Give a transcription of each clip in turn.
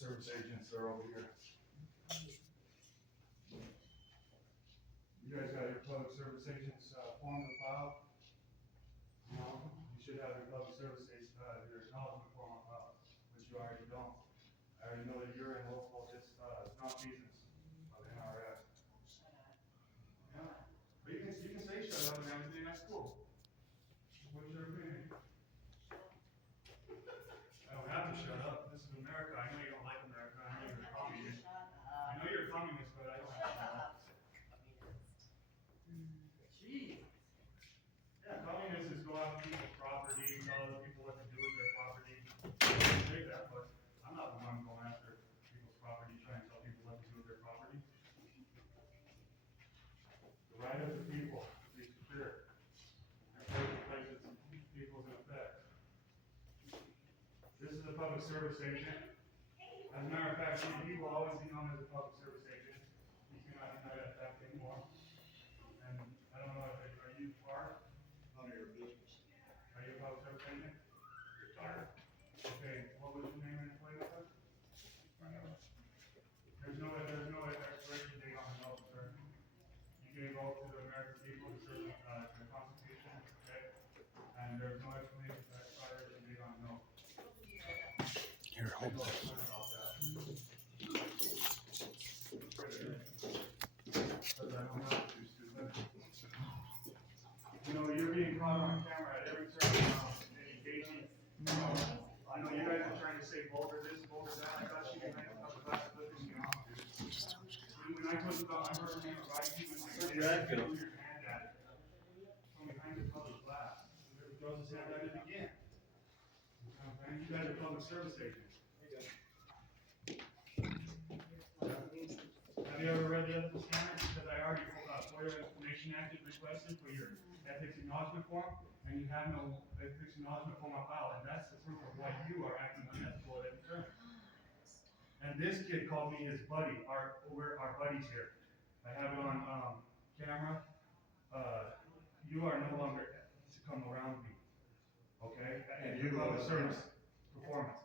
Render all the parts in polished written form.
service agents are over here. You guys got your public service agents form to file? No, you should have your public service agent, your acknowledgement form on file, which you already don't. I already know that you're in local malfeasance of NRS. Yeah, but you can say shut up and everything, that's cool. What's your opinion? I don't have to shut up, this is America, I know you don't like America, I know you're a communist. I know you're a communist, but I don't have to shut up. Jeez. Yeah, communists is go out to people's property, tell other people what to do with their property. I say that, but I'm not the one going after people's property, trying to tell people what to do with their property. The right of the people to be secure. And certain places, people's in effect. This is a public service agent. As a matter of fact, he will always be known as a public service agent. He cannot deny that fact anymore. And I don't know, are you part? None of your business. Are you a public service agent? Retired. Okay, what was your name and employment was? There's no expiration date on the note, sir. You gave oath to the American people to serve the Constitution, okay? And there's no expiration date on the note. Here, hold Because I don't have to, stupid. You know, you're being caught on camera at every turn, engaging. I know you guys are trying to say vulgar this, vulgar that. I got you behind a couple glass flipping me off, dude. When I told you about my first name, right? You threw your hand at it. From behind the public glass. He throws his hand at it again. You guys are public service agents. Have you ever read the ethical standards? Because I already, FOIA Information Act is requested for your ethics acknowledgement form, and you have no ethics acknowledgement form on file, and that's the proof of why you are acting unethical at every turn. And this kid called me his buddy. We're our buddies here. I have it on camera. You are no longer to come around me, okay? And you public service performance.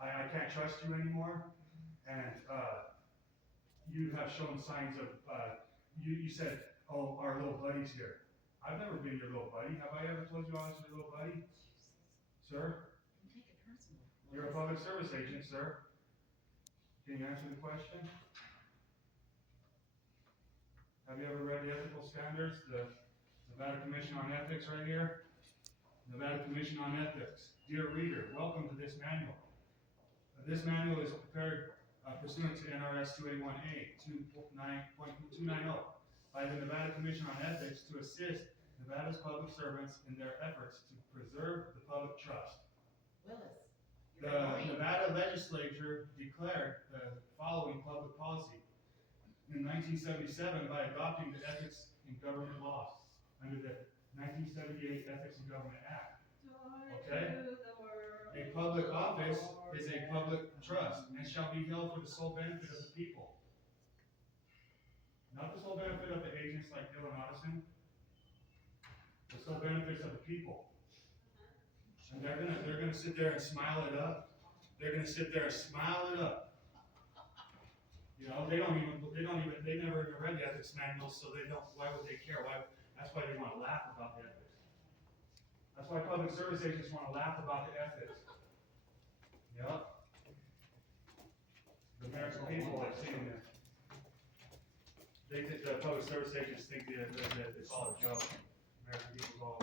I can't trust you anymore, and you have shown signs of, you said, oh, our little buddy's here. I've never been your little buddy. Have I ever told you I was your little buddy? Sir? You're a public service agent, sir. Can you answer the question? Have you ever read the ethical standards? The Nevada Commission on Ethics right here? Nevada Commission on Ethics. Dear reader, welcome to this manual. This manual is prepared pursuant to NRS 281A 2.290 by the Nevada Commission on Ethics to assist Nevada's public servants in their efforts to preserve the public trust. Willis. The Nevada legislature declared the following public policy in 1977 by adopting the Ethics in Government laws under the 1978 Ethics in Government Act. Okay? A public office is a public trust and shall be held for the sole benefit of the people. Not the sole benefit of the agents like Dylan Otteson. The sole benefits of the people. And they're gonna sit there and smile it up. They're gonna sit there and smile it up. You know, they never even read the ethics manuals, so they don't, why would they care? That's why they wanna laugh about the ethics. That's why public service agents wanna laugh about the ethics. Yep. The American people are seeing this. The public service agents think that it's all a joke. American people's all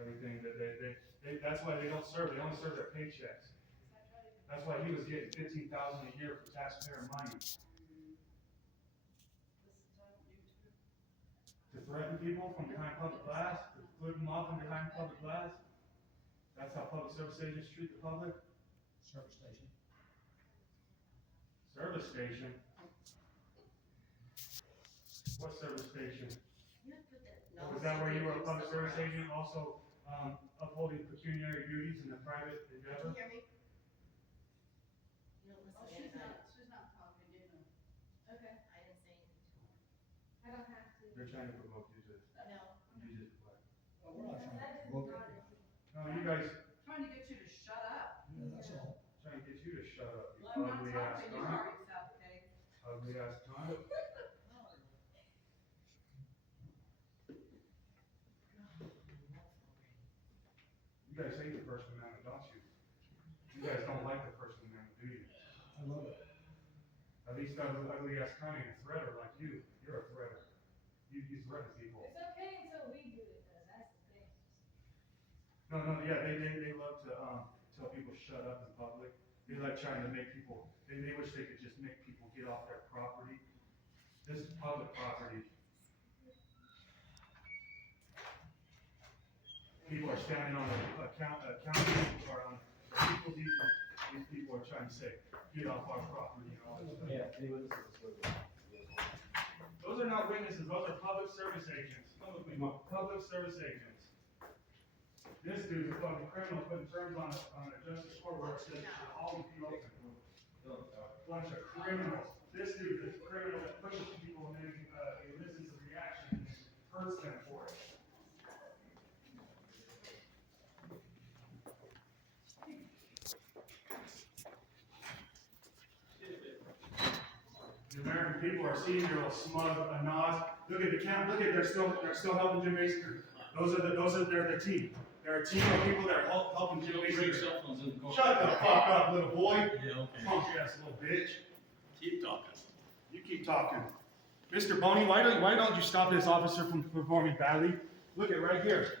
everything that that's why they don't serve. They only serve their paychecks. That's why he was getting $15,000 a year for taxpayer money. To threaten people from behind public glass, to put them off from behind public glass. That's how public service agents treat the public. Service station. Service station. What service station? Was that where you were a public service agent, also upholding pecuniary duties in the private endeavor? Can you hear me? You don't listen Oh, to she's anybody. not talking, you know. Okay. I didn't say anything to her. I don't have to. They're trying to promote you to No. use it. Well, we're not trying That to isn't book right. it. No, you guys Trying to get you to shut up. Yeah, that's all. trying to get you to Ugly ass cunt. You guys hate the First Amendment, don't you? You guys don't like the First Amendment, do you? I love it. At least that ugly ass cunt ain't a threader like you. You're a threader. You threaten people. It's okay until we do it though, that's the thing. No, yeah, they love to tell people shut up in public. They like trying to make people. They wish they could just make people get off their property. This is public property. People are standing on a county or on people's easement. These people are trying to say, get off our property and all that stuff. Those are not witnesses, those are public service agents. Public service agents. This dude's a fucking criminal putting terms on a justice court where it says it should always be open. Bunch of criminals. This dude is a criminal that pushes people and then elicits a reaction and hurts them for it. The American people are seeing your little smug nods. Look at the camp. Look at they're still helping Jim Mason. They're the team. They're a team of people that are helping Jim Mason. Shut the fuck up, little boy. Yeah, okay. Punk ass little bitch. Keep talking. You keep talking. Mr. Boney, why don't you stop this officer from performing badly? Look at right here.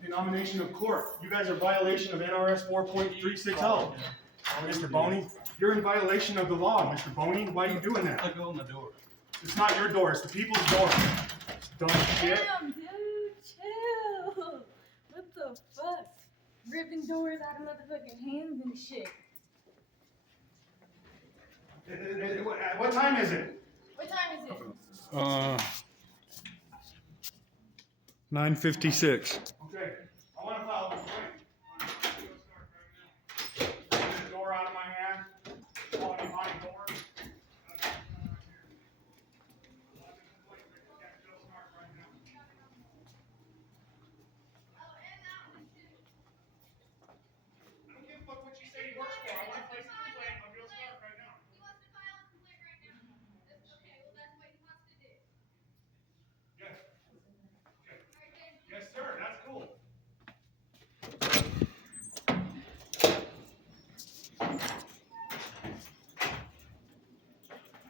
Denomination of court. You guys are in violation of NRS 4.360. Mr. Boney, you're in violation of the law, Mr. Boney. Why are you doing that? Let go of my door. It's not your door, it's the people's door. Dumb shit. Damn, dude, chill. What the fuck? Ripping doors out of motherfucking hands and shit. What time is it? What time is it? 9:56. Okay, I want to file a complaint. Get the door out of my hand. Quality my door. I don't give a fuck what you say he works for. I want to place a complaint on Bill Stark right now. He wants to file a complaint right now. That's okay, well that's what he wants to do. Yes. Okay. Yes, sir. That's cool.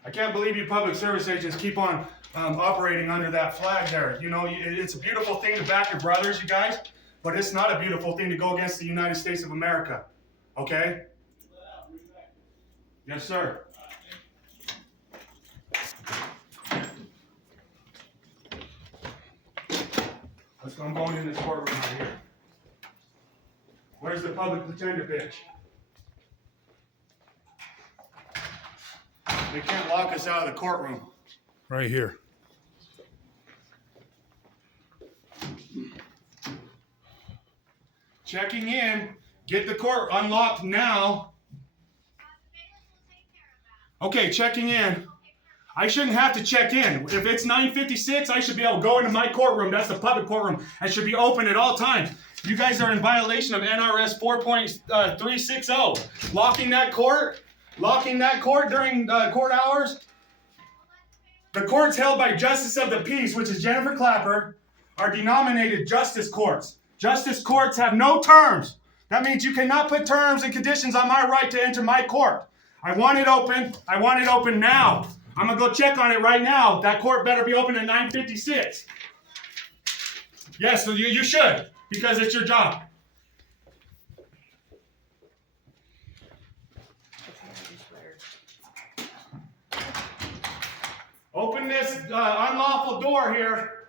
I can't believe you public service agents keep on operating under that flag there. You know, it's a beautiful thing to back your brothers, you guys, but it's not a beautiful thing to go against the United States of America. Okay? Yes, sir. Let's go. I'm going in this courtroom right here. Where's the public defender bitch? They can't lock us out of the courtroom. Right here. Checking in. Get the court unlocked now. Okay, checking in. I shouldn't have to check in. If it's 9:56, I should be able to go into my courtroom. That's the public courtroom. And should be open at all times. You guys are in violation of NRS 4.360. Locking that court during court hours. The courts held by Justice of the Peace, which is Jennifer Clapper, are denominated justice courts. Justice courts have no terms. That means you cannot put terms and conditions on my right to enter my court. I want it open. I want it open now. I'm going to go check on it right now. That court better be open at 9:56. Yes, so you should, because it's your job. Open this unlawful door here.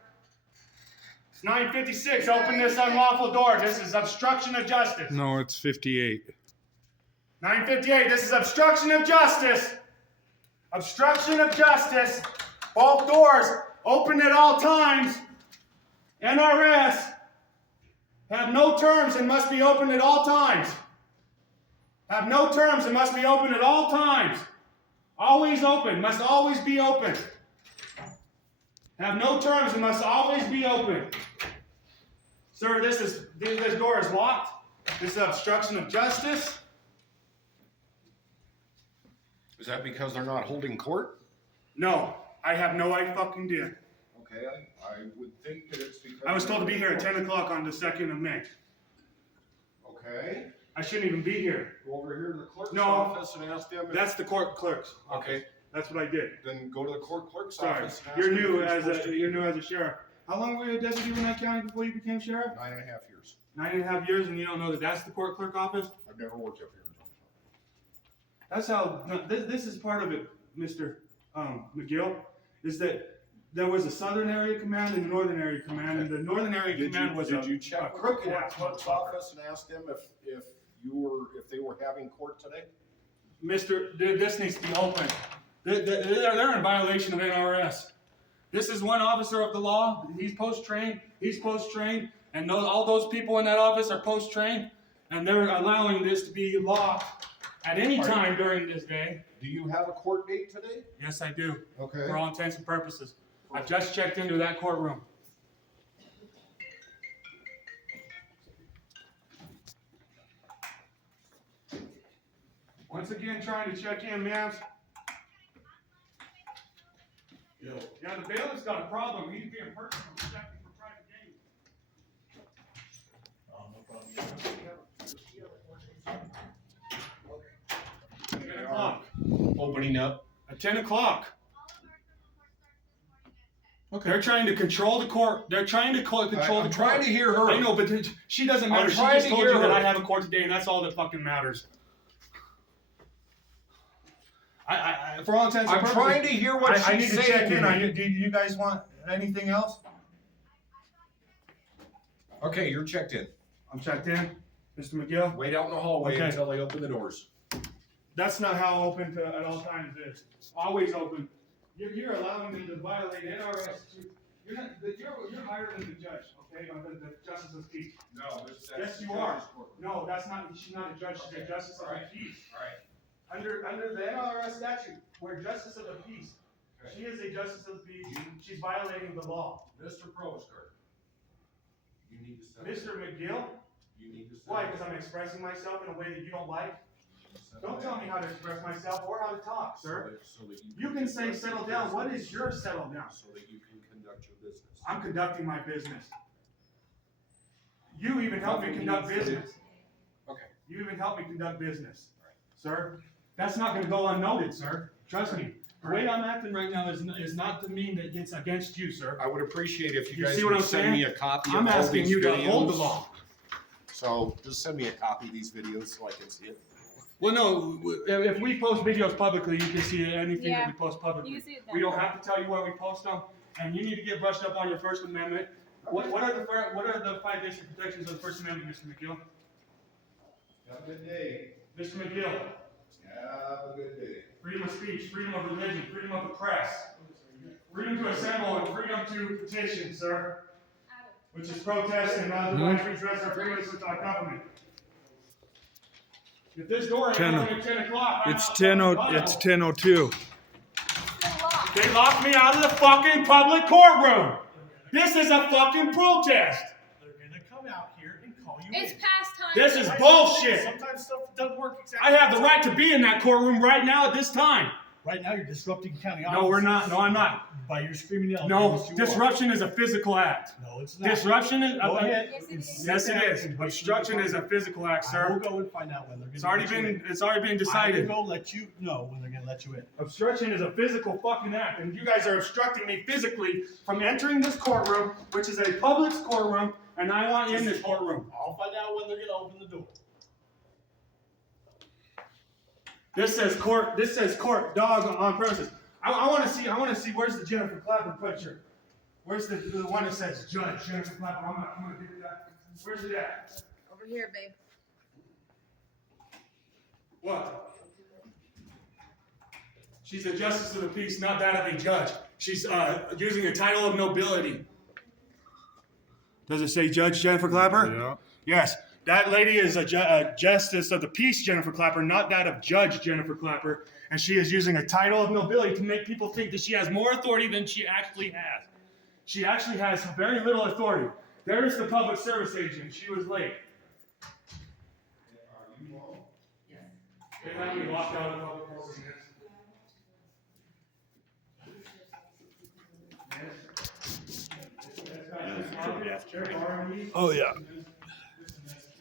It's 9:56. Open this unlawful door. This is obstruction of justice. No, it's 58. 9:58. This is obstruction of justice. Obstruction of justice. Both doors open at all times. NRS have no terms and must be open at all times. Have no terms and must be open at all times. Always open. Must always be open. Have no terms and must always be open. Sir, this door is locked. This is obstruction of justice. Is that because they're not holding court? No, I have no fucking idea. Okay, I would think that it's because. I was told to be here at 10 o'clock on the 2nd of May. Okay, I shouldn't even be here. go over here to the clerk's No, office and ask them. That's the court clerk's. Okay, That's what I did. then go to the court clerk's Sorry, office and ask you're them if new you're as supposed to- you're new as a sheriff. How long were you a deputy in Nye County before you became sheriff? 9.5 years. 9.5 years, and you don't know that that's the court clerk office? I've never worked up here in Johnstown. That's how. No, this is part of it, Mr. McGill. Is that there was a southern area command and a northern area command, and the northern area command was Did you a check with crooked the ass clerk's motherfucker. office and ask them if they were having court today? Mr. This needs to be open. They're in violation of NRS. This is one officer of the law. He's post-trained. He's post-trained. And all those people in that office are post-trained. And they're allowing this to be law at any time during this day. Do you have a court date today? Yes, I do. Okay. For all intents and purposes. I've just checked into that courtroom. Once again, trying to check in, ma'am. Yeah, the bailiff's got a problem. He's being personal checking for private gain. No problem. 10 o'clock. Opening up. At 10 o'clock. Okay. They're trying to control the court. They're trying to control the court. I'm trying to hear her. I know, but she doesn't matter. I'm She trying just to told hear you that her. I have a court today, and that's all that fucking matters. For all intents and I'm purposes, trying to hear what she's I need to saying. check in to on me. you. Do you guys want anything else? Okay, you're checked in. I'm checked in, Mr. McGill. Wait out in the hallway Okay. until they open the doors. That's not how open at all times is. Always open. You're allowing them to violate NRS. You're higher than the judge, okay? Or the justice of the peace. No, Yes, you are. No, that's not. She's not a judge. She's a justice of the peace. Alright. Under the NRS statute, we're justice of the peace. Okay. She is a justice of the peace. She's violating the law. Mr. Provoster, you need to set. Mr. McGill, You need to set. why? Because I'm expressing myself in a way that you don't like. Don't tell me how to express myself or how to talk, sir. So that You can say settle down. What is your settle down? So that you can conduct your business. I'm conducting my business. You even helped me conduct business. Okay. You even helped me conduct business, sir. That's not going to go unnoted, sir. Trust me. The way I'm acting right now is not to mean that it's against you, sir. I would appreciate if you You guys see what would I'm send me saying? a copy I'm of all asking these you to videos. hold the law. So just send me a copy of these videos so I can see it. Well, no. If we post videos publicly, you can see anything Yeah. that we post publicly. You see it We don't then. have to tell you where we post them, and you need to get brushed up on your First Amendment. What are the 5 basic protections of the First Amendment, Mr. McGill? Have a good day. Mr. McGill, Have a good day. freedom of speech, freedom of religion, freedom of the press, freedom to assemble, and freedom to petition, sir, which is protest and otherwise redress our grievances with our government. If this door ain't 10 open at 10 o'clock, I'm It's not 10:02. fucking It's liable. 10:02. They locked me out of the fucking public courtroom. This is a fucking protest. They're gonna come out here and call you It's in. past time. This is bullshit. Sometimes stuff doesn't work exactly. I have the right to be in that courtroom right now at this time. Right now, you're disrupting county No, we're not. No, I'm not. By your screaming yelling. No, Yes, you disruption is a physical act. are. No, it's not. Disruption is. Go ahead. Yes, it and is. sit Yes, it down is. and wait for Obstruction the is a physical act, I will sir. go and find out when they're gonna. It's already let you in. been decided. I will go let you know when they're gonna let you in. Obstruction is a physical fucking act, and you guys are obstructing me physically from entering this courtroom, which is a public courtroom, and I want you in this courtroom. I'll find out when they're gonna open the door. This says court dog on premises. I want to see where's the Jennifer Clapper picture. Where's the one that says Judge Jennifer Clapper? I'm gonna get that. Where's it at? Over here, babe. What? She's a justice of the peace, not that of a judge. She's using a title of nobility. Does it say Judge Jennifer Clapper? Yeah. Yes. That lady is a justice of the peace, Jennifer Clapper, not that of Judge Jennifer Clapper. And she is using a title of nobility to make people think that she has more authority than she actually has. She actually has very little authority. There's the public service agent. She was late. Are you home? They had me locked out of the public service. Sheriff R&D. Oh, yeah.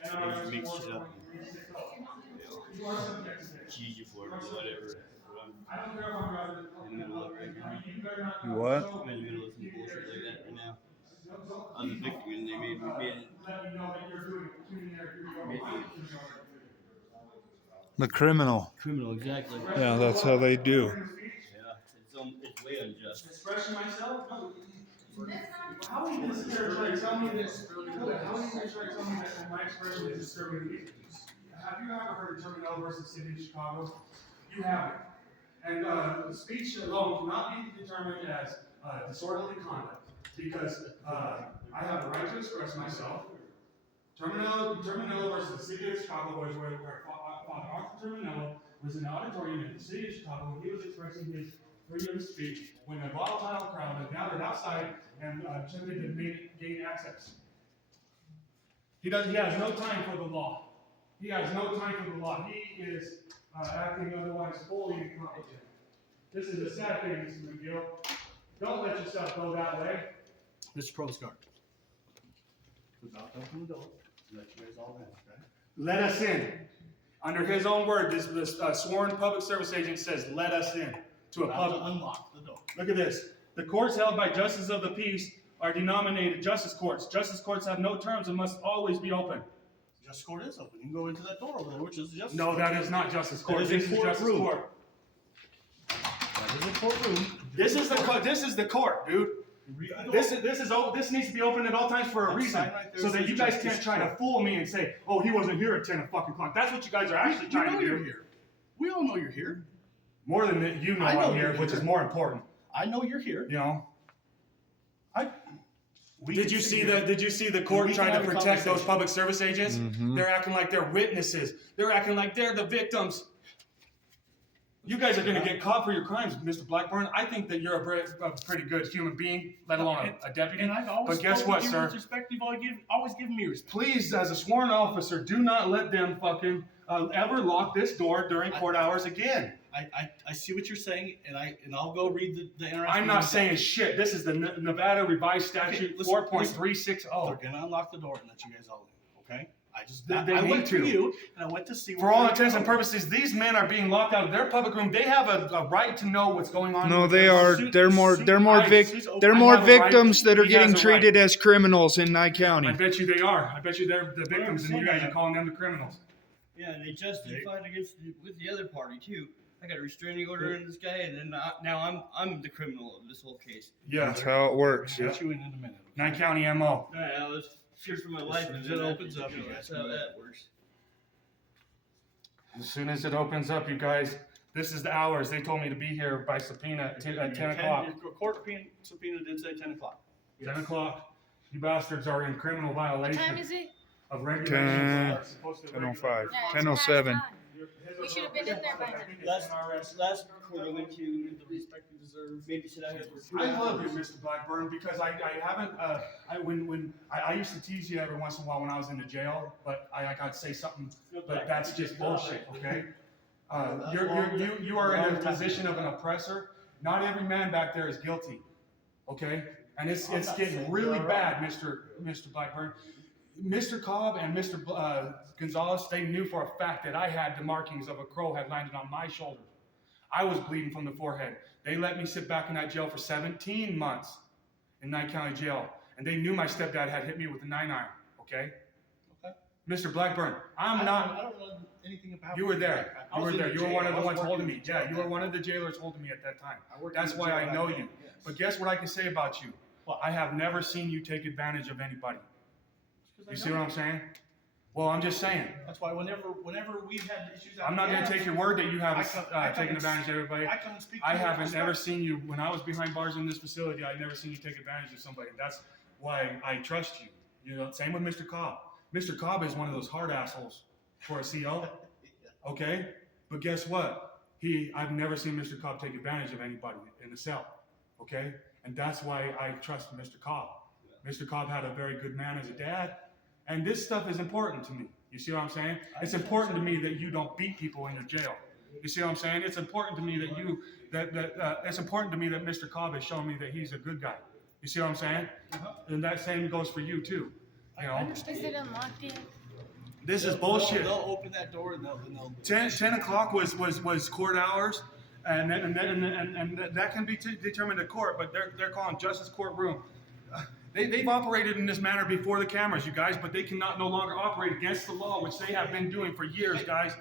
And our Make shit up. 4.360. You are subject to this. Gee, you for whatever. I don't care if I'm rather. In the middle of it right now. You better not. You what? I'm in the middle of some bullshit like that right now. I'm the victim and they made Let you know that you're doing it. The criminal. criminal, exactly. Yeah, that's how they do. Yeah, it's way unjust. Expressing myself? No. How are you gonna sit there and try to tell me this? How are you gonna try to tell me that my expression is disturbing me? Have you ever heard of Terminal versus City of Chicago? You haven't. And the speech alone cannot be determined as disorderly conduct because I have the right to express myself. Terminal versus the City of Chicago was where Father Arthur Terminello was in the auditorium in the City of Chicago. He was expressing his freedom of speech when a volatile crowd had gathered outside and attempted to gain access. He has no time for the law. He has no time for the law. He is acting otherwise fully incompetent. This is a sad thing, Mr. McGill. Don't let yourself go that way. Mr. Provost Guard. Without opening the door, let you guys all in, okay? Let us in. Under his own word, this sworn public service agent says, let us in to a About public. to unlock the door. Look at this. The courts held by justices of the peace are denominated justice courts. Justice courts have no terms and must always be open. Justice court is open. You can go into that door over there, which is the justice No, court. that is not justice court. That is This a is court justice room. court. That is a courtroom. This is the court, dude. Read the door. This needs to be open at all times for a That reason, sign right there so that says you guys justice can't try to court. fool me and say, "Oh, he wasn't here at 10:00. That's what you guys are actually We trying know to you're do. here. We all know you're here. More than that, you know I know I'm here, you're which here. is more important. I know you're here. You know. We Did can you sit see here. the? Did you see the court We trying can to have a protect those conversation. public service agents? Mhm. They're acting like they're witnesses. They're acting like they're the victims. You guys are going to get caught for your crimes, Mr. Blackburn. I think that you're a pretty good human being, let alone a deputy. And I've always But guess spoken what, to you sir? with respect. You've always given me respect. Please, as a sworn officer, do not let them fucking ever lock this door during court hours again. I see what you're saying, and I'll go read the interesting. I'm not saying shit. This is the Nevada revised statute listen, 4.360. They're gonna unlock the door and let you guys all in. Okay? They I need went to. to you and I went to see. For where all they're intents and going. purposes, these men are being locked out of their public room. They have a right to know what's going on. No, with they their are. suit- They're more. suit- They're more I- They're I more have a right. victims that are He has getting a treated right. as criminals in Nye I County. bet you they are. I bet you they're the victims, and you guys are calling them the criminals. Yeah, and they justified with the other party too. I got a restraining order on this guy, and then now I'm the criminal of this whole case. Yeah. That's how it works. I'll get you in a minute. Nye County MO. I was feared for my life, soon and as it then opens up, you that's guys how can that works. As soon as it opens up, you guys, this is the hours. They told me to be here by subpoena at 10 o'clock. The court subpoena did say 10 o'clock. 10 o'clock. You bastards are in criminal What violation time is it? of regulations. 10, that are supposed to 10:05, Yeah, it's 10:07. past time. We should have been in there by now. Last court I went to, the respect you deserve. Maybe said I had. I love you, Mr. Blackburn, because I haven't, I used to tease you every once in a while when I was in the jail, but I gotta say something, but that's just bullshit, okay? You are in a position of an oppressor. Not every man back there is guilty, okay? And it's getting really bad, Mr. Blackburn. Mr. Cobb and Mr. Gonzalez, they knew for a fact that I had the markings of a crow had landed on my shoulder. I was bleeding from the forehead. They let me sit back in that jail for 17 months in Nye County Jail. And they knew my stepdad had hit me with a 9-iron, okay? Okay. Mr. Blackburn, I I'm not. don't know anything about You were there. I You was were in there. the You were jail. one of I the was ones working holding in me. the jail Yeah, you were that one day. of the jailers holding me at that time. I worked That's in the why jail I that know day, you. yes. But guess what I can say about you? What? I have never seen you take advantage of anybody. Because I You see know. what I'm saying? Well, I'm just saying. That's why whenever we've had issues, I'm not going to take your word that you haven't I come taken and- advantage of everybody. I come and speak. I to you with haven't ever respect. seen you, when I was behind bars in this facility, I've never seen you take advantage of somebody. That's why I trust you. You know, same with Mr. Cobb. Mr. Cobb is one of those hard assholes for a CO. Okay? But guess what? I've never seen Mr. Cobb take advantage of anybody in the cell. Okay? And that's why I trust Mr. Cobb. Mr. Cobb had a very good man as a dad. And this stuff is important to me. You see what I'm saying? It's important to me that you don't beat people in your jail. You see what I'm saying? It's important to me that it's important to me that Mr. Cobb has shown me that he's a good guy. You see what I'm saying? And that same goes for you too. You know, Is it unlocked yet? this is bullshit. They'll open that door and they'll 10 o'clock was court hours, and that can be determined in court, but they're calling justice courtroom. They've operated in this manner before the cameras, you guys, but they cannot no longer operate against the law, which they have been doing for years, guys.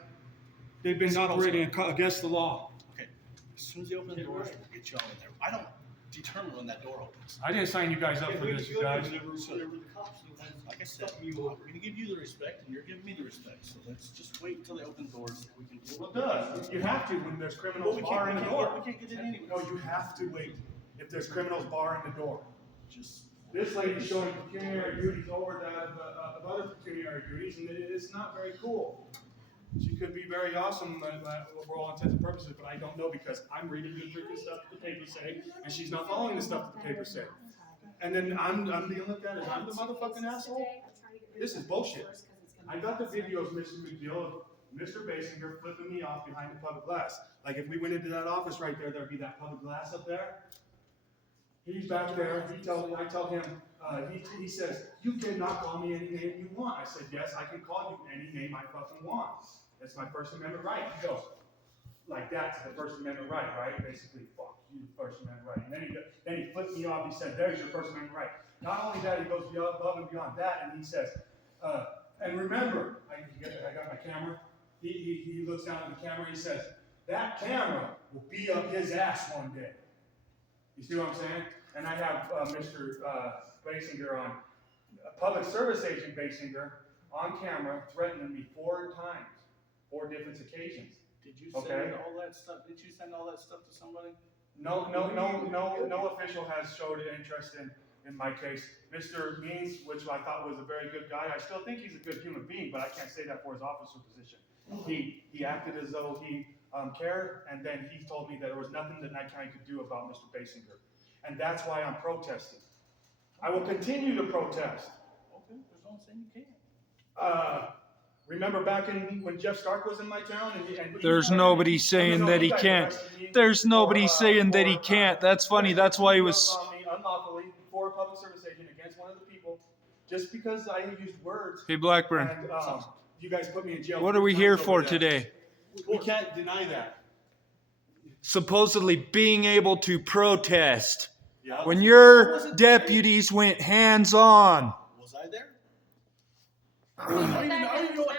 They've been operating against the law. Okay. As soon as they open the doors, we'll get you all in there. I don't determine when that door opens. I didn't sign you guys up for this, you guys. Whenever the cops do that, like I said, I'm gonna give you the respect and you're giving me the respect. So let's just wait until they open the doors so we can. Well, it does. You have to when there's criminals we barring the door. We can't get in anyway. No, you have to wait if there's criminals barring the door. Just. This lady's showing pecuniary duties over that of other pecuniary duties, and it's not very cool. She could be very awesome for all intents and purposes, but I don't know because I'm reading the freaking stuff that the papers say, and she's not following the stuff that the papers say. And then I'm being looked at as I'm the motherfucking asshole. This is bullshit. I got the videos, Mr. McGill, of Mr. Basinger flipping me off behind the public glass. Like if we went into that office right there, there'd be that public glass up there. He's back there. I tell him. He says, "You cannot call me any name you want." I said, "Yes, I can call you any name I fucking want. That's my First Amendment right." He goes, like that's the First Amendment right, right? Basically, fuck you, First Amendment right. And then he flipped me off. He said, "There's your First Amendment right." Not only that, he goes above and beyond that, and he says, "And remember, I got my camera." He looks down at the camera. He says, "That camera will be up his ass one day." You see what I'm saying? And I have Mr. Basinger on, public service agent Basinger, on camera threatening me 4 times, 4 different occasions. Did you send all that stuff? Did you send all that stuff to somebody? No official has showed interest in my case. Mr. Means, which I thought was a very good guy, I still think he's a good human being, but I can't say that for his officer position. He acted as though he cared, and then he told me that there was nothing that Nye County could do about Mr. Basinger. And that's why I'm protesting. I will continue to protest. Okay, there's no saying you can't. Remember back when Jeff Stark was in my town? There's nobody saying that he can't. There's nobody saying that he can't. That's funny. That's why he was. Unlawfully before a public service agent against one of the people, just because I used words. Hey, Blackburn. And you guys put me in jail. What are we here for today? We can't deny that. Supposedly being able to protest. Yeah. When your deputies went hands-on. Was I there?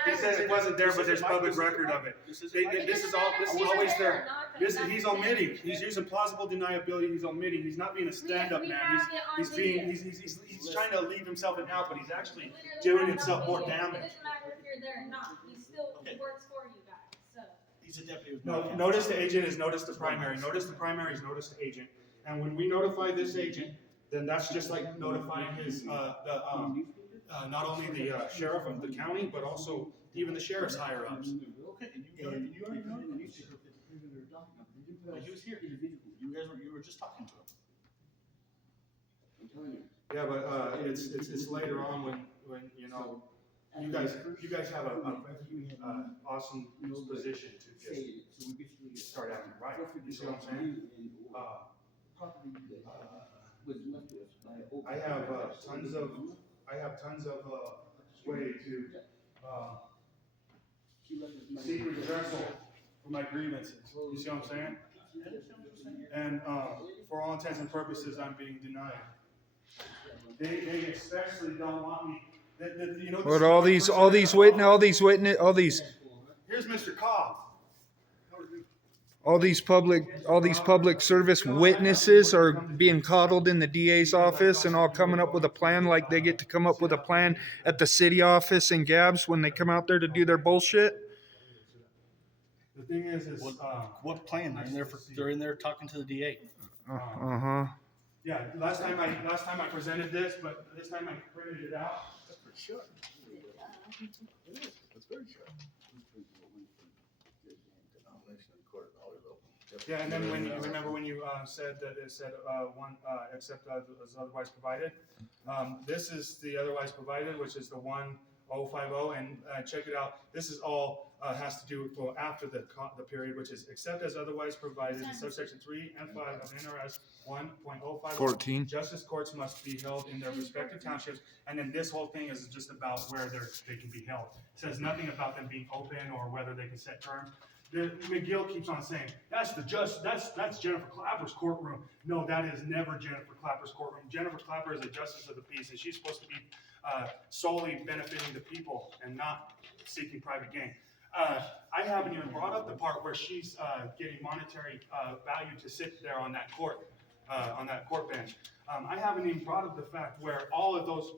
He says it wasn't there, but there's public record of it. This is always there. He's omitting. He's using plausible deniability. He's omitting. He's not being a stand-up man. He's trying to leave himself an out, but he's actually doing himself more damage. It doesn't matter if you're there or not. He still works for you guys. So. He's a deputy. No, notice the agent is notice the primary. Notice the primary is notice the agent. And when we notify this agent, then that's just like notifying his not only the sheriff of the county, but also even the sheriff's higher ups. Okay, and you already know the newspaper. He was here. You were just talking to him. Yeah, but it's later on when you know you guys have a awesome position to just start acting right. You see what I'm saying? I have tons of way to seek redressal for my grievances. You see what I'm saying? And for all intents and purposes, I'm being denied. They especially don't want me. You know, But all these witness. Here's Mr. Cobb. All these public service witnesses are being coddled in the DA's office and all coming up with a plan like they get to come up with a plan at the city office in Gabs when they come out there to do their bullshit. The thing is what plan? They're in there talking to the DA. Yeah, last time I presented this, but this time I printed it out. That's pretty short. That's very short. Yeah, and then when you remember when you said that it said one except as otherwise provided, this is the otherwise provided, which is the one 050, and check it out. This is all has to do with after the period, which is except as otherwise provided in subsection 3 and 5 of NRS 1.050. 14. Justice courts must be held in their respective townships, and then this whole thing is just about where they can be held. It says nothing about them being open or whether they can set terms. McGill keeps on saying, that's Jennifer Clapper's courtroom. No, that is never Jennifer Clapper's courtroom. Jennifer Clapper is a justice of the peace, and she's supposed to be solely benefiting the people and not seeking private gain. I haven't even brought up the part where she's getting monetary value to sit there on that court bench. I haven't even brought up the fact where all of those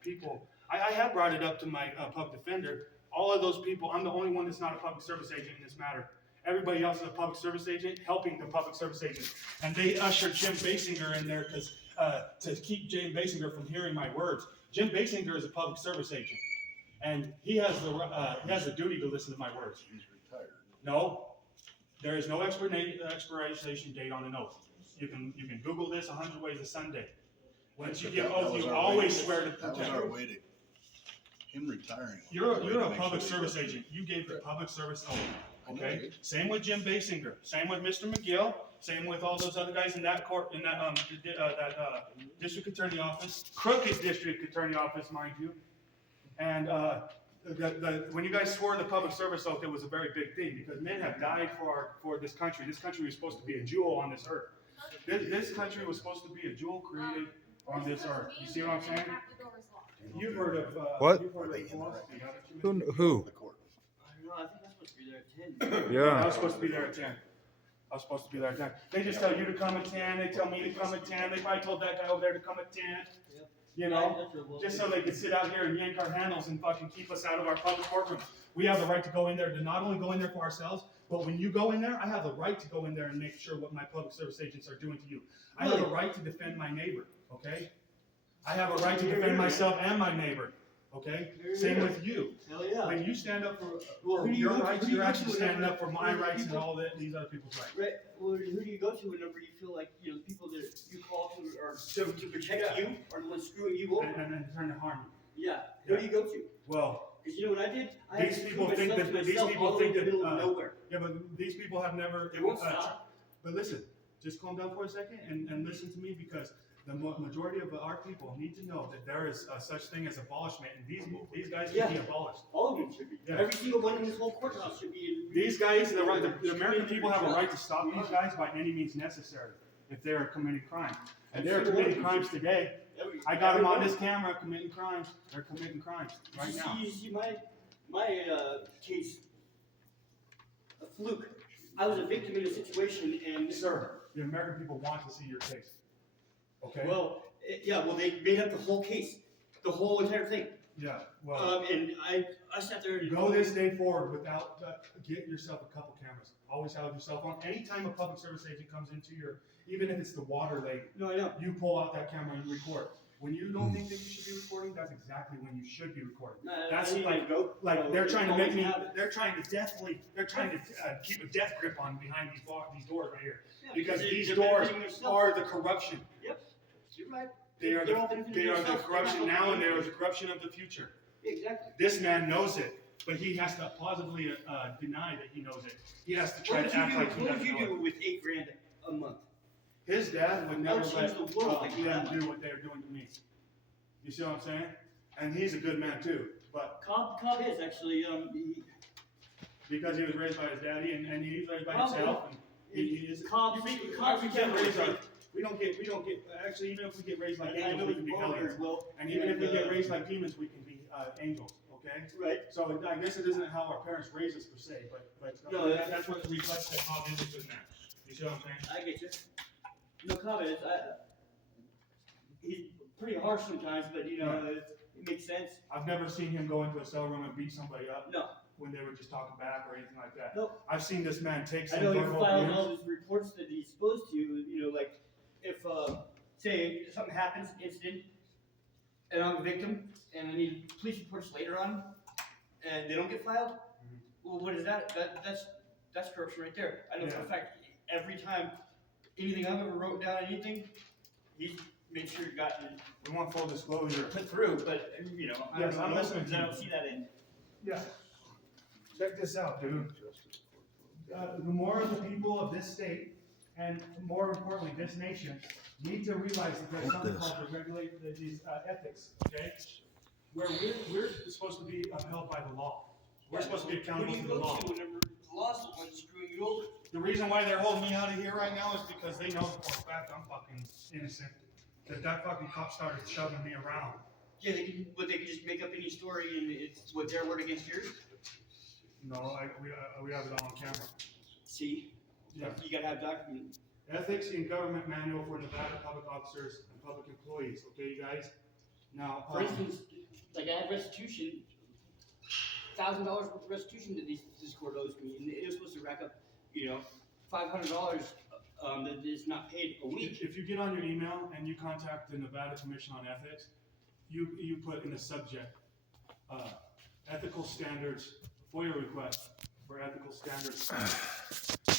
people, I have brought it up to my public defender. All of those people, I'm the only one that's not a public service agent in this matter. Everybody else is a public service agent helping the public service agent. And they ushered Jim Basinger in there to keep Jim Basinger from hearing my words. Jim Basinger is a public service agent. And he has the duty to listen to my words. He's retired. No, there is no expiration date on an oath. You can Google this 100 ways a Sunday. Once you give oath, you always swear to That was protect. our way to him retiring. You're Way to a make public sure they service did. agent. You gave the public service oath. I know, Okay? dude. Same with Jim Basinger. Same with Mr. McGill. Same with all those other guys in that court, in that district attorney office, crooked district attorney office, mind you. And when you guys swore the public service oath, it was a very big thing because men have died for this country. This country was supposed to be a jewel on this earth. This country was supposed to be a jewel created on this earth. You see what I'm saying? You've heard of What? You've heard of philosophy, haven't you? Who? The court. I don't know, I think I'm supposed to be there at 10. I Yeah. was supposed to be there at 10. I was supposed to be there at 10. They just tell you to come at 10. They tell me to come at 10. They probably told that guy over there to come at 10. You know, just so they could sit out here and yank our handles and fucking keep us out of our public courtroom. We have the right to go in there to not only go in there for ourselves, but when you go in there, I have the right to go in there and make sure what my public service agents are doing to you. I have a right to defend my neighbor, okay? I have a right to defend myself and my neighbor, okay? Same with you. Hell yeah. When you stand up Well, for who do you your go to- rights, who do you you're go actually to standing whenever- up for my whenever rights and people- all these other people's rights. Right. Well, who do you go to whenever you feel like the people that you call to are to protect you are the ones screwing you over? And then turn to harm you. Yeah. Who do you go to? Well, Because you know what I did? I These had to people prove think myself that- to these myself people all the way think in the that, middle of nowhere. yeah, but these people have never. They won't stop. But listen, just calm down for a second and listen to me because the majority of our people need to know that there is such thing as abolishment, and these guys Yeah. can be abolished. All of them should be. Yeah. Every single one in this whole courthouse should be. These guys, the American people have a right to stop these guys by any means necessary if they are committing crime, and they are committing crimes today. I got them on this camera committing crimes. They're committing crimes right now. You see my case, a fluke. I was a victim in a situation, and Sir, the American people want to see your case. Okay? well, they made up the whole case, the whole entire thing. Yeah, well, And I sat there and go this day forward without, get yourself a couple cameras. Always have your cell phone. Anytime a public service agent comes into even if it's the water lady, No, I know. you pull out that camera and you record. When you don't think that you should be recording, that's exactly when you should be recording. That's I need like- to go. Like, they're trying to make me, Have it. they're trying to keep a death grip on behind these doors right here. Yeah, Because they're these doors benefiting themselves. are the corruption. You're right. They are They're all benefiting the themselves. corruption now and they are the corruption of the future. Exactly. This man knows it, but he has to plausibly deny that he knows it. He has to try What to act like he would doesn't you know do it. with $8,000 a month? His dad would never I'll let change the world like them that. do what they're doing to me. You see what I'm saying? And he's a good man too, but Cobb is actually because he was raised by his daddy and he's raised by Cobb- himself. And he is. Cobb's we generation. can't raise our. We don't get. Actually, even if we get raised like I know angels, we can be well hellions. very well. And even if we get raised like demons, we can be angels. Okay. Right. So I guess it isn't how our parents raised us per se, but No, that's what reflects that Cobb is a good man. You see what I'm saying? I get you. No comment. He's pretty harsh sometimes, but it makes sense. I've never seen him go into a cell room and beat somebody up No. when they were just talking back or anything like that. Nope. I've seen this man take I some know he verbal filed abuse. all these reports that he's supposed to. Like if say something happens, incident, and I'm a victim, and I need police reports later on, and they don't get filed. Well, what is that? That's corruption right there. I know for a fact. Every time anything I've ever wrote down, anything, he's made sure it got We want full disclosure. put through, but, you know, I Yes, don't I'm know, listening because to I you. don't see that in. Yeah. Check this out, dude. The more of the people of this state, and more importantly, this nation, need to realize that there's something called to regulate these ethics, okay? Where we're supposed to be upheld by the law. We're supposed to be Who accountable do you to the go law. to whenever the law's the one screwing you over? The reason why they're holding me out of here right now is because they know for a fact I'm fucking innocent. That fucking cop started shoving me around. Yeah, they can just make up any story and it's what their word against yours? No, we have it all on camera. See? Yeah. You gotta have documents. Ethics in Government Manual for Nevada Public Officers and Public Employees, okay, you guys? Now, For instance, like I had restitution, $1,000 worth of restitution that this court owes me, and it was supposed to rack up, you know, $500 that is not paid a week. if you get on your email and you contact the Nevada Commission on Ethics, you put in the subject, ethical standards, FOIA request for ethical standards.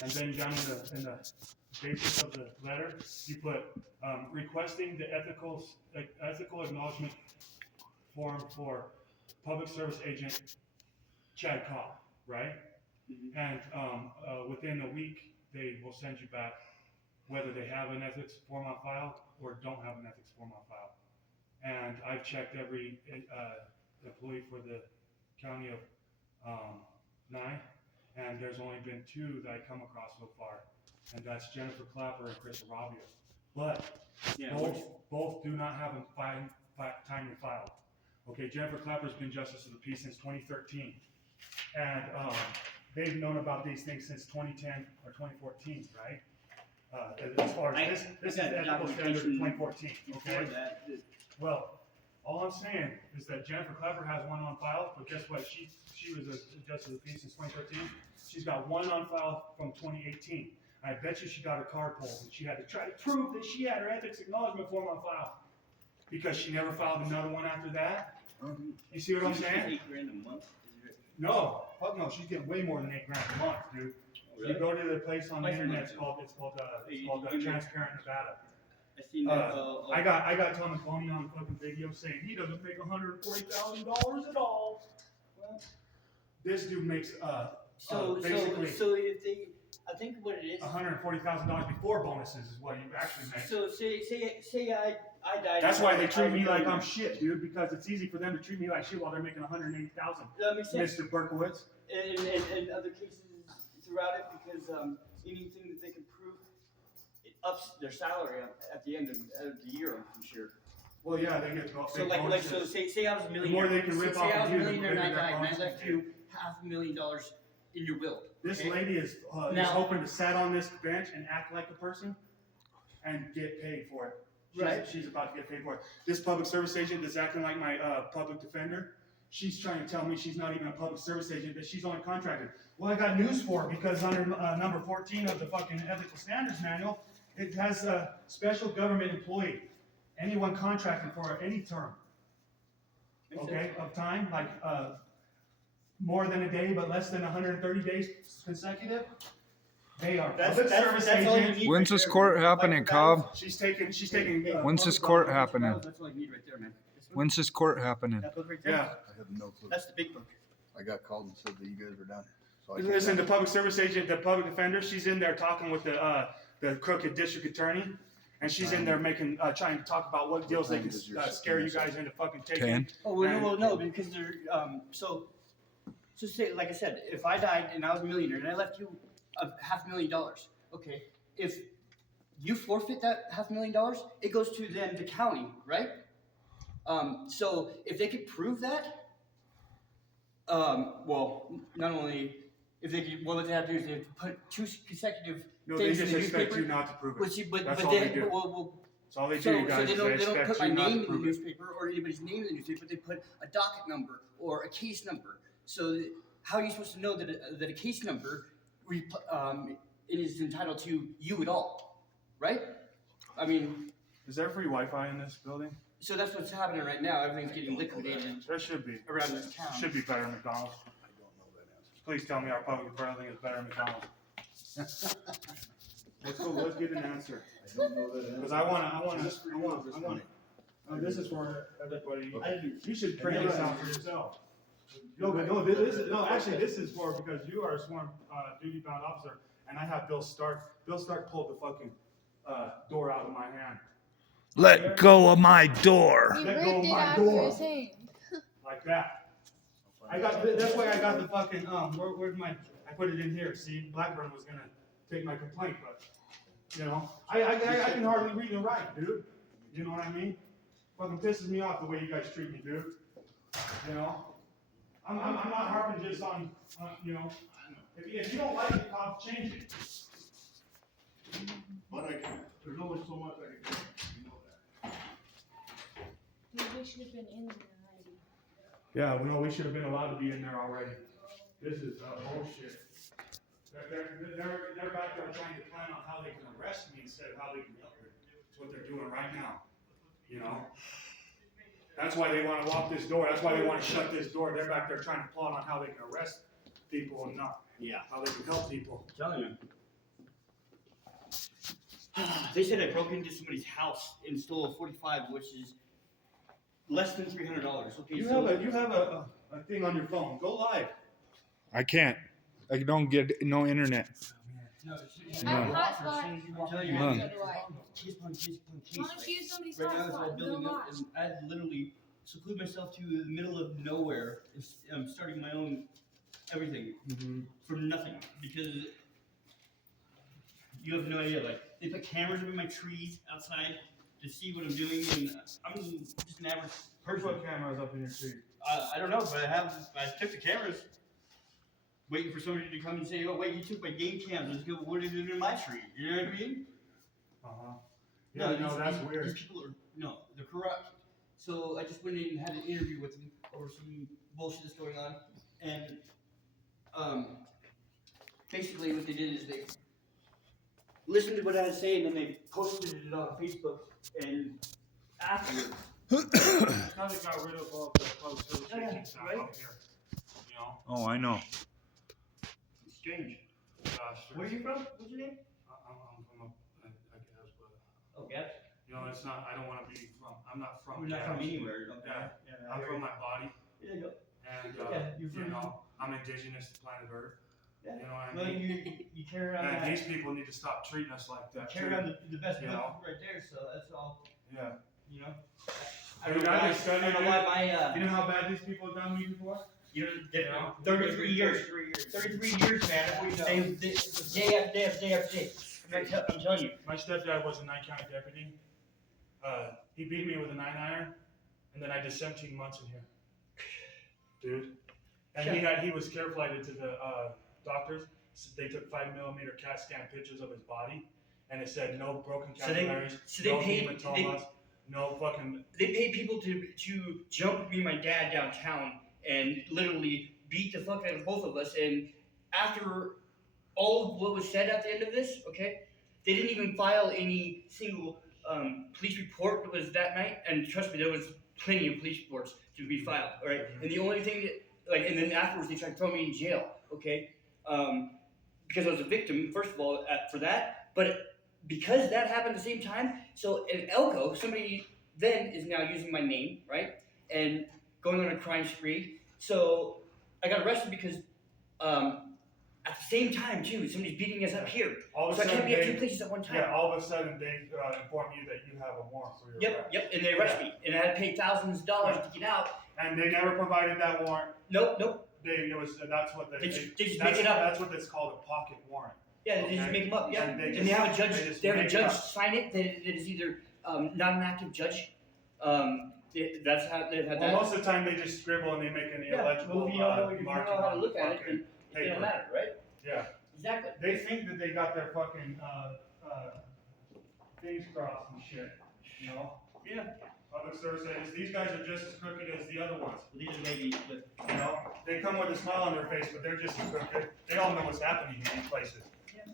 And then down in the basis of the letter, you put, requesting the ethical acknowledgement form for Public Service Agent Chad Cobb, right? Mhm. And within a week, they will send you back whether they have an ethics form on file or don't have an ethics form on file. And I've checked every employee for the county of Nye, and there's only been 2 that I come across so far, and that's Jennifer Clapper and Chris Arabia. But Yeah, both do not have a timely filed. Okay, Jennifer Clapper's been Justice of the Peace since 2013, and they've known about these things since 2010 or 2014, right? As far as this is got ethical standard of 2014, before okay? that, Well, all I'm saying is that Jennifer Clapper has one on file, but guess what? She was a Justice of the Peace since 2013. She's got one on file from 2018. I bet you she got her card pulled, and she had to try to prove that she had her ethics acknowledgement form on file. Because she never filed another one after that. You see what I'm saying? $8,000 a month. No, fuck no, she's getting way more than $8,000 a month, dude. You go to the place on the Twice a internet, month. it's called Transparent Nevada. I seen that. I got Tom McConey on fucking video saying he doesn't make $140,000 at all. Well, this dude makes basically So if they, I think what it is. $140,000 before bonuses is what you actually make. So say I died. That's why they I treat was me like millionaire. I'm shit, dude, because it's easy for them to treat me like shit while they're making $180,000. That makes sense. Mr. Berkowitz. And other cases throughout it, because anything that they can prove, it ups their salary at the end of the year, I'm sure. Well, yeah, they get So big like bonuses. so say I was a The millionaire. more they can rip say off I was of a you, the millionaire and I bigger died, and I bonuses left get. you $500,000 in your will. This okay? lady is Now- hoping to sit on this bench and act like a person and get paid for it. She's about to get paid for it. This public service agent that's acting like my public defender, she's trying to tell me she's not even a public service agent, that she's only contracted. Well, I got news for her, because under number 14 of the fucking ethical standards manual, it has a special government employee, anyone contracted for any term, Makes okay, sense. of time, like more than a day but less than 130 days consecutive, they are public service that's all you agents. need When's right this there, court man. happening, Like, Cobb? She's taking. When's this public court office. happening? That's all you need right there, man. This one? When's this court happening? That book right there? Yeah. I have no clue. That's the big book. I got called and said that you guys were done. So I came Listen, the down. public service agent, the public defender, she's in there talking with the crooked district attorney, and she's in there making, trying to talk about what deals they can does your scare you subpoena guys into fucking taking. 10. Oh well, no, because they're so say like I said, if I died and I was a millionaire and I left you $500,000, okay, if you forfeit that $500,000, it goes to then the county, right? So if they could prove that, well, not only if they could, what they have to do is they have to put 2 consecutive No, they things just in the expect newspaper. you not to prove it. Which you, but That's but all they then do. well, That's all they do, so, you guys. they is don't expect put my you not to name in the prove it. newspaper or anybody's name in the newspaper. They put a docket number or a case number. So how are you supposed to know that a case number it is entitled to you at all, right? I mean, Is there free Wi-Fi in this building? so that's what's happening right now. Everything's getting liquidated There should be. around this town. Should be better than McDonald's. I don't know that answer. Please tell me our public building is better than McDonald's. Let's get an answer. I don't know that. Because I want. This is for everybody. You should print this out for yourself. No, but no, this is for, because you are a sworn, duty-bound officer, and I have Bill Stark. Bill Stark pulled the fucking, door out of my hand. Let go of my door. He Let ripped go of it my out door. of his hand. Like that. That's why I got the fucking, where's my, I put it in here. See, Blackburn was gonna take my complaint, but, you know, I can hardly read and write, dude. You know what I mean? Fucking pisses me off the way you guys treat me, dude. You know? I'm not harping just on, you know, if you don't like it, cops, change it. But I can't. There's only so much I can do. You know that. Maybe we should have been in there already. Yeah, we should have been allowed to be in there already. This is bullshit. They're back there trying to plan on how they can arrest me instead of how they can help me. That's what they're doing right now. You know? That's why they want to lock this door. That's why they want to shut this door. They're back there trying to plot on how they can arrest people and not how they can help people. I'm telling you. They said I broke into somebody's house and stole a 45, which is less than $300. Okay, You so have a thing on your phone. Go live. I can't. I don't get no internet. no, No. I have hotspot. I'm telling you, None. man. So do I. Case upon case upon case. Why don't you use somebody's Right now, it's all hotspot? building No up, lie. and I had literally secluded myself to the middle of nowhere and I'm starting my own everything from nothing because you have no idea. Like they put cameras up in my trees outside to see what I'm doing, and I'm just an average Where's person. what cameras up in your tree? I don't know, but I took the cameras, waiting for somebody to come and say, "Oh wait, you took my game cams. Let's go. What did you do in my tree?" You know what I mean? Yeah, no, that's these weird. people are they're corrupt. So I just went in and had an interview with them over some bullshit that's going on, and basically what they did is they listened to what I was saying and they posted it on Facebook, and afterwards, Now they got rid of all the public service agents stuff right? up here. You know? Oh, I know. it's strange. Gosh, Where are you from? What's your name? I'm from I guess, but Oh, Gaps. you know, it's not. I don't want to be from. I'm not from. You're not from Gads. anywhere. Yeah. I'm from my body, There you go. and you're you from. know, I'm indigenous to planet Earth. Yeah. You know what I Well, mean? you carry around And that. these people need to stop treating us like that. Carry too. around the best You book know? right there, so that's all. Yeah. You know. I mean, I just studied I don't know it. why my You know how bad these people have done me before? you know, Yeah. 33 years. 33 years, man. Day after day. I'm telling you. My stepdad was a Nye County deputy. He beat me with a 9-iron, and then I did 17 months in here, dude. And he was care flighted to the doctors. So they took 5mm CAT scan pictures of his body, and it said no broken So they- capillaries, so they no paid- hematomas, no fucking. They paid people to jump me and my dad downtown and literally beat the fuck out of both of us. And after all of what was said at the end of this, okay, they didn't even file any single police report that was that night. And trust me, there was plenty of police reports to be filed. All right, and the only thing that and then afterwards they tried to throw me in jail. Okay, because I was a victim first of all for that, but because that happened at the same time, so in Elko, somebody then is now using my name, right, and going on a crime spree. So I got arrested because at the same time too, somebody's beating us up here. All of So a I can't sudden, be at two they, places at one time. yeah, all of a sudden they inform you that you have a warrant for your arrest. Yep, and they arrest me, and I had to pay thousands of dollars to get out. And they never provided that warrant. Nope. That's what They just make it up. That's what it's called, a pocket warrant. Yeah, they just Okay. make them up. Yeah, And and they they have a just- judge. they just They have a make it judge up. sign it that is either not an active judge. That's how they've had Well, that. most of the time they just scribble and they make an Yeah, illegible well, if you don't know marking how to on look the at it, fucking then it don't paper. matter, right? Yeah, Exactly. they think that they got their fucking things crossed and shit. You know, Yeah. public service agents. These guys are just as crooked as the other ones. These are maybe, but You know, they come with a smile on their face, but they're just as crooked. They all know what's happening in these places. Yeah.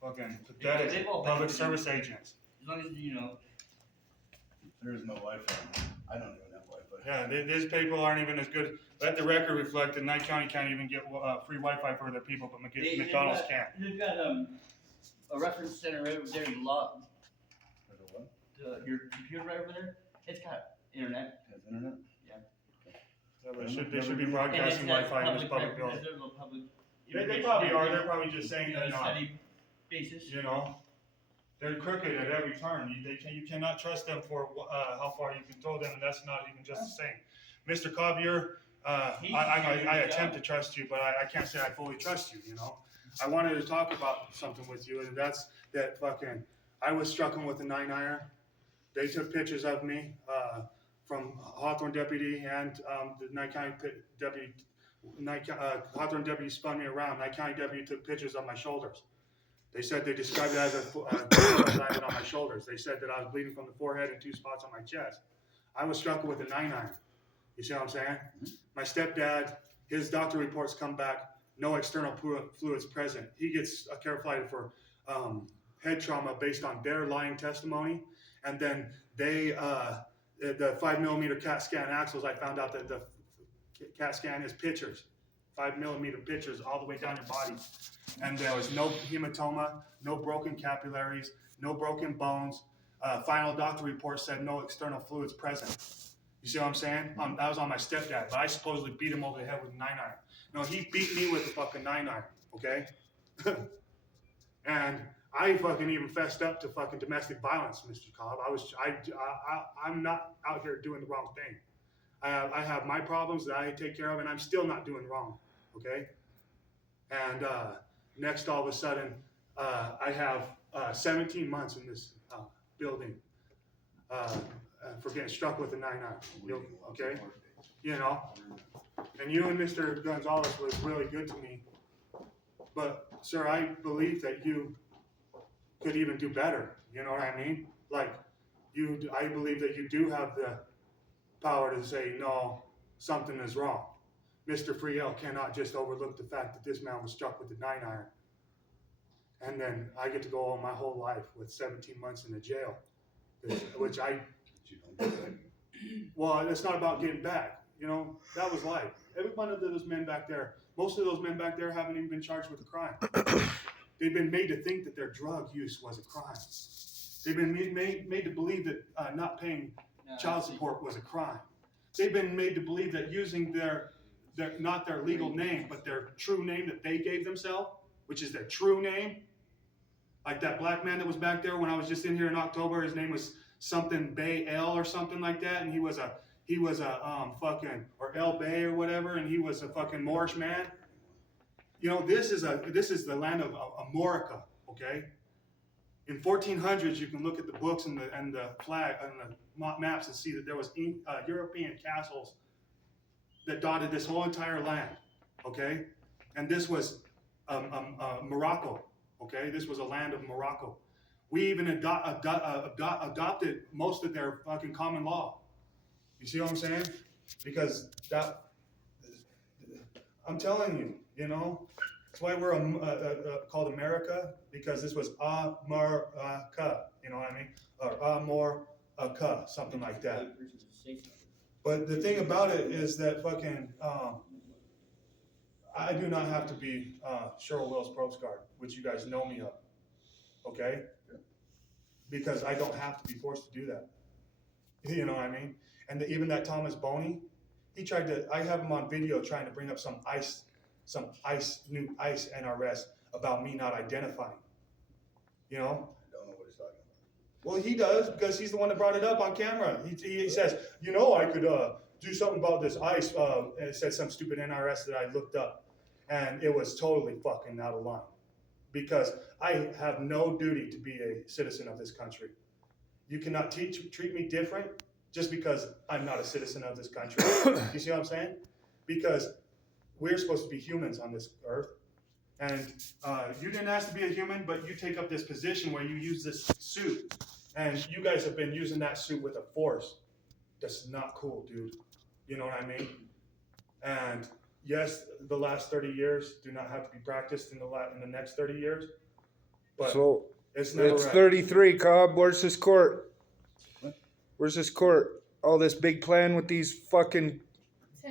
Fucking they've pathetic all public been- service agents. as long as you know. There is no Wi-Fi. I don't even have Wi-Fi. Yeah, these people aren't even as good. Let the record reflect that Nye County can't even get free Wi-Fi for their people, but They've McDonald's got- can't. They've got a reference center right over there you log. There's a what? Your computer right over there, it's got internet. Has internet? They should be And it broadcasting says Wi-Fi in this public record, building. there's a public They information probably there, are, you they're know, probably just saying you know, they're not, study basis. you know? They're crooked at every turn, you cannot trust them for, how far you can throw them, and that's not even just the same. Mr. Cobb, I attempt to trust you, but I can't say I fully trust you, you know? I wanted to talk about something with you, and that's that fucking, I was struggling with a 9-iron. They took pictures of me, from Hawthorne deputy and, the Nye County deputy. Hawthorne deputy spun me around. Nye County deputy took pictures of my shoulders. They said they described it as a landed on my shoulders. They said that I was bleeding from the forehead and 2 spots on my chest. I was struck with a 9-iron. You see what I'm saying? My stepdad, his doctor reports come back, no external fluids present. He gets careflighted for head trauma based on their lying testimony. And then they, the 5mm CAT scan axles, I found out that the CAT scan is pictures, 5mm pictures all the way down your body. And there was no hematoma, no broken capillaries, no broken bones. Final doctor report said no external fluids present. You see what I'm saying? That was on my stepdad, but I supposedly beat him over the head with a 9-iron. No, he beat me with a fucking 9-iron, okay? And I fucking even fessed up to fucking domestic violence, Mr. Cobb. I'm not out here doing the wrong thing. I have my problems that I take care of, and I'm still not doing wrong, okay? And next, all of a sudden, I have 17 months in this building for getting struck with a 9-iron, okay? You know? And you and Mr. Gonzalez was really good to me. But, sir, I believe that you could even do better. You know what I mean? Like, I believe that you do have the power to say, no, something is wrong. Mr. Friel cannot just overlook the fact that this man was struck with a 9-iron. And then I get to go on my whole life with 17 months in the jail, which well, it's not about getting back. You know, that was life. Every one of those men back there, most of those men back there haven't even been charged with a crime. They've been made to think that their drug use was a crime. They've been made to believe that not paying child support was a crime. They've been made to believe that using their not their legal name, but their true name that they gave themselves, which is their true name. Like that black man that was back there when I was just in here in October, his name was something Bay L or something like that, and he was a fucking, or El Bay or whatever, and he was a fucking Moorish man. You know, this is the land of Amorica, okay? In 1400s, you can look at the books and the flag and the maps and see that there was European castles that dotted this whole entire land, okay? And this was Morocco, okay? This was a land of Morocco. We even adopted most of their fucking common law. You see what I'm saying? Because I'm telling you, you know, that's why we're called America, because this was America, you know what I mean? Or Amorica, something like that. But the thing about it is that fucking, I do not have to be Cheryl Wills Probst Guard, which you guys know me of, okay? Because I don't have to be forced to do that. You know what I mean? And even that Thomas Boney, he tried to, I have him on video trying to bring up some new ICE NRS about me not identifying. You know? I don't know what he's talking about. Well, he does, because he's the one that brought it up on camera. He says, you know, I could do something about this ICE, and it said some stupid NRS that I looked up, and it was totally fucking out of line. Because I have no duty to be a citizen of this country. You cannot treat me different just because I'm not a citizen of this country. You see what I'm saying? Because we're supposed to be humans on this earth. And you didn't ask to be a human, but you take up this position where you use this suit. And you guys have been using that suit with a force. That's not cool, dude. You know what I mean? And yes, the last 30 years do not have to be practiced in the next 30 years. But So it's never it's right. 33, Cobb. Where's this court? Where's this court? All this big plan with these fucking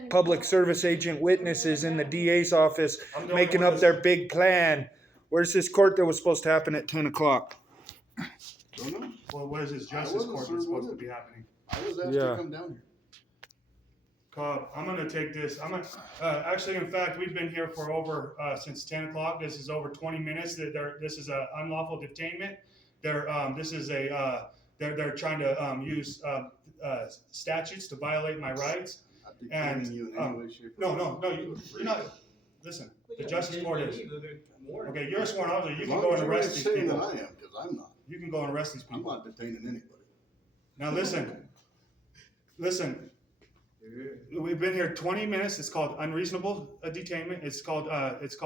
public service agent witnesses in the DA's office I'm the only making one up that's- their big plan Where's this court that was supposed to happen at 10 o'clock? Don't know. Well, what is this I justice wasn't court sure that's what supposed to it- be happening? I was asked Yeah. to come down here. Cobb, I'm gonna take this. Actually, in fact, we've been here for over, since 10 o'clock. This is over 20 minutes. This is a unlawful detainment. They're trying to, use, statutes to violate my rights. I'd be And, claiming you in any way, shape, or No, form. you're not, listen, the justice court is, okay, you're a sworn officer. You As can long go as and you're arrest these saying that people. I am, because I'm not. You can go and arrest these I'm people. not detaining anybody. Now, listen. We've been here 20 minutes. It's called unreasonable detainment. It's called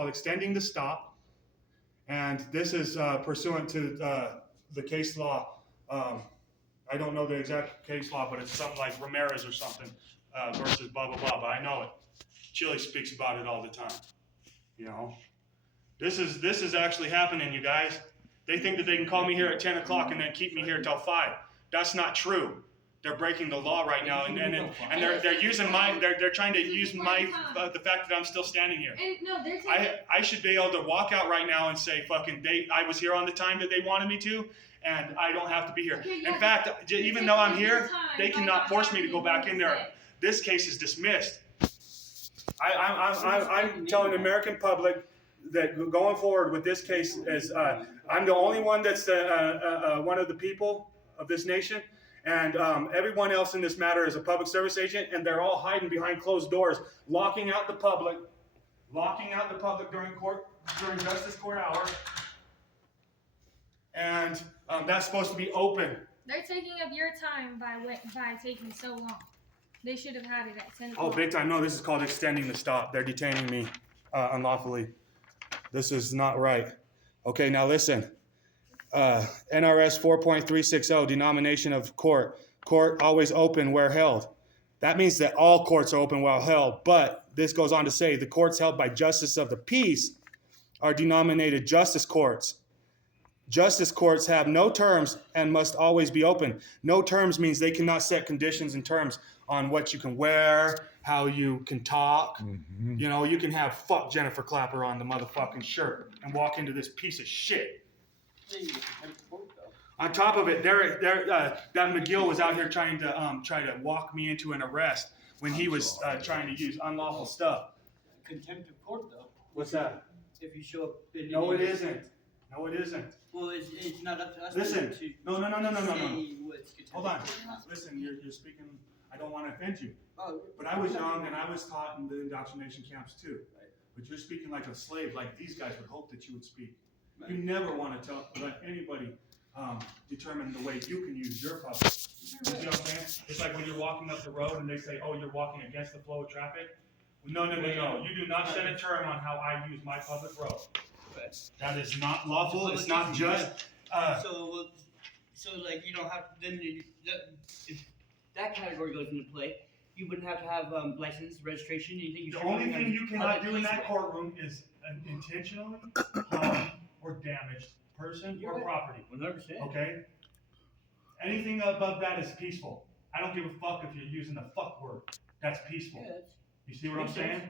extending the stop. And this is pursuant to the case law. I don't know the exact case law, but it's something like Ramirez or something versus blah, blah, blah. But I know it. Chile speaks about it all the time. You know? This is actually happening, you guys. They think that they can call me here at 10 o'clock and then keep me here till 5. That's not true. They're breaking the law right now, and they're using they're trying to use the fact that I'm still standing here. And no, they're taking. I should be able to walk out right now and say, fucking, I was here on the time that they wanted me to, and I don't have to be here. Okay, yeah, In fact, even though I'm here, they cannot force me to go back in there. This case is dismissed. I'm telling the American public that going forward with this case is, I'm the only one that's one of the people of this nation. And everyone else in this matter is a public service agent, and they're all hiding behind closed doors, locking out the public during justice court hours. And that's supposed to be open. They're taking up your time by taking so long. They should have had it at 10 Oh, o'clock. big time. No, this is called extending the stop. They're detaining me unlawfully. This is not right. Okay, now listen. NRS 4.360, denomination of court. Court always open where held. That means that all courts are open while held, but this goes on to say the courts held by justice of the peace are denominated justice courts. Justice courts have no terms and must always be open. No terms means they cannot set conditions and terms on what you can wear, how you can talk. Mm-hmm. You know, you can have fuck Jennifer Clapper on the motherfucking shirt and walk into this piece of shit. On top of it, that McGill was out here trying to walk me into an arrest when he was trying to use unlawful stuff. Contempt of court, though. What's that? If you show up in. No, it isn't. No, it isn't. Well, it's not up to us. Listen. To No. say what's contempt Hold on. of court. Listen, you're speaking. I don't want to offend you, Oh, but I was young and I was taught in the indoctrination camps too. Right. But you're speaking like a slave, like these guys would hope that you would speak. Right. You never want to let anybody determine the way you can use your public. You see what I'm saying? It's like when you're walking up the road and they say, "Oh, you're walking against the flow of traffic." No. You do not set a term on how I use my public road. Right. That is not lawful. It's not just. So like you don't have then if that category goes into play, you wouldn't have to have license, registration, anything. The only thing you cannot do in that courtroom is intentionally harm or damage person or property. 100%. Okay? Anything above that is peaceful. I don't give a fuck if you're using the fuck word. That's peaceful. Yeah, You see what I'm makes sense. saying?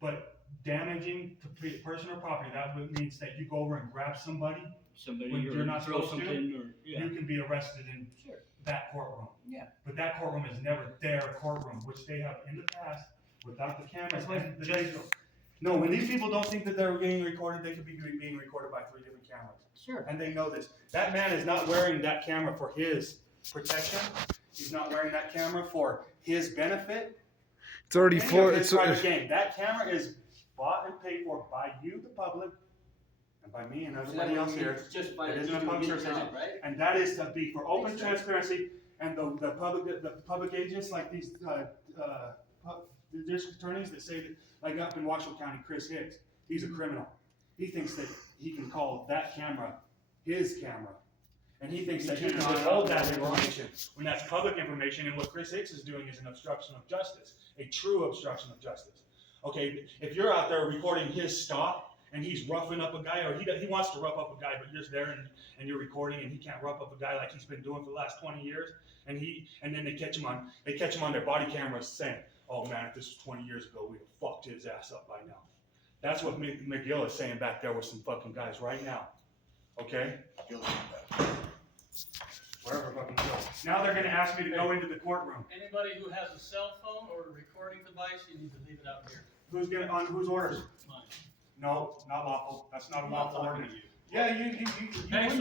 But damaging to person or property, that means that you go over and grab somebody, somebody when you're not throw supposed to, something or yeah. you can be arrested in Sure. that courtroom. Yeah. But that courtroom is never their courtroom, which they have in the past without the cameras. That's why and the just- digital. No, when these people don't think that they're being recorded, they could be being recorded by 3 different cameras. Sure. And they know this. That man is not wearing that camera for his protection. He's not wearing that camera for his benefit. It's already Any full. of his It's private gain. That camera is bought and paid for by you, the public, and by me and everybody else here. Just by It isn't a public service agent. right? And that is to be for open Makes sense. transparency. And the public agents like these the district attorneys that say that, like up in Washoe County, Chris Hicks, he's a criminal. He thinks that he can call that camera his camera. And he thinks that he can withhold that information when that's public information. And what Chris Hicks is doing is an obstruction of justice, a true obstruction of justice. Okay, if you're out there recording his stop and he's roughing up a guy, or he wants to rough up a guy, but you're there and you're recording and he can't rough up a guy like he's been doing for the last 20 years, and then they catch him on their body cameras saying, "Oh man, if this was 20 years ago, we'd have fucked his ass up by now." That's what McGill is saying back there with some fucking guys right now. Okay? Wherever fucking go. Now they're gonna ask me to go into the courtroom. Anybody who has a cell phone or a recording device, you need to leave it out here. Who's gonna, on whose orders? Mine. No, not lawful. That's not a I'm not lawful talking order. to you. Yeah, you Okay,